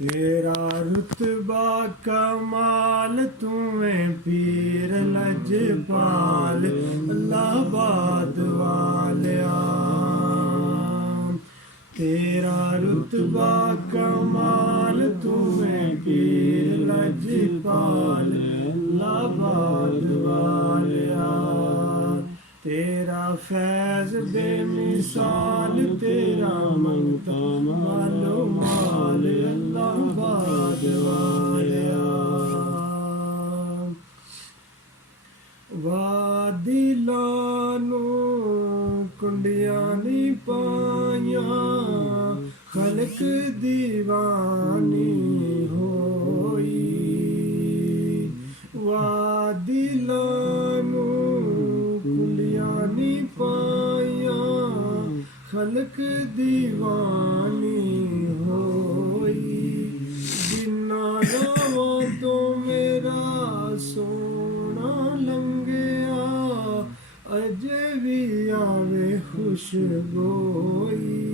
تیرا رتبہ کمال تمہیں پیر لجپال اللہ آباد والیا تیرا رتبہ کمال تمہیں پیر لجپال اللہ آباد والیا تیرا فیض بے مثال تیرا منگتا مال و مال اللہ آباد والیا وادی لانو کنڈیاں نہیں پائیاں خلق دیوانی ہوئی وادی لانو پائیاں خلق دیوانی ہوئی جنا نواں تو میرا سونا لنگیا اجے بھی آوے خوشبوئی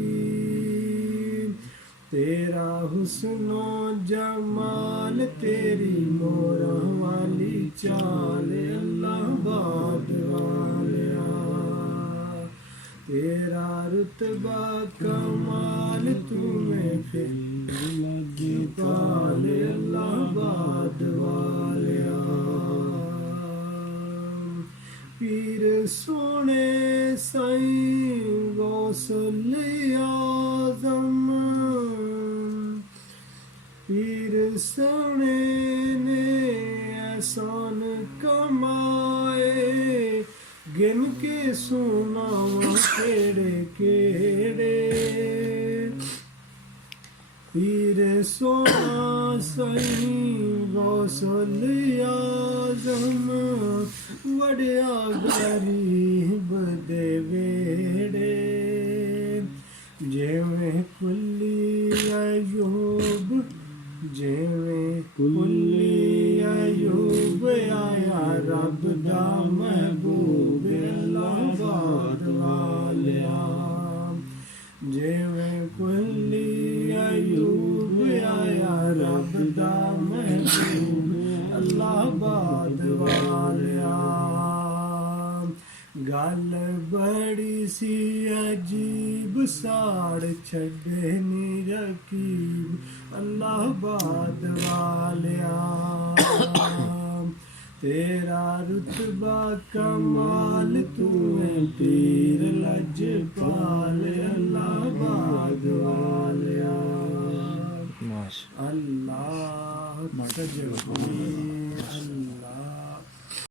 تیرا حسن و جمال تیری موراں والی چال اللہ آباد والیا تیرا رتبہ کمال تمہیں پھر لجپال اللہ آباد والیا پیر سونے سائیں غوث اعظم پیر سونے نے احسان کمائے گن کے سناواں کیڑے کیڑے پیر سونا سائیں غوث اعظم وڑیا غریب دے ویڑے جیویں کلی ایوب جیویں کلی ایوب آیا رب دا محبوب اللہ آباد والیا جیویں کلی ایوب آیا رب دا محبوب اللہ آباد والیا گل بڑی سی عجیب ساڑ چھڈنی رکیب اللہ آباد والیا تیرا رتبہ کمال تمہیں پیر لجپال اللہ آباد والیا اللہ تجھے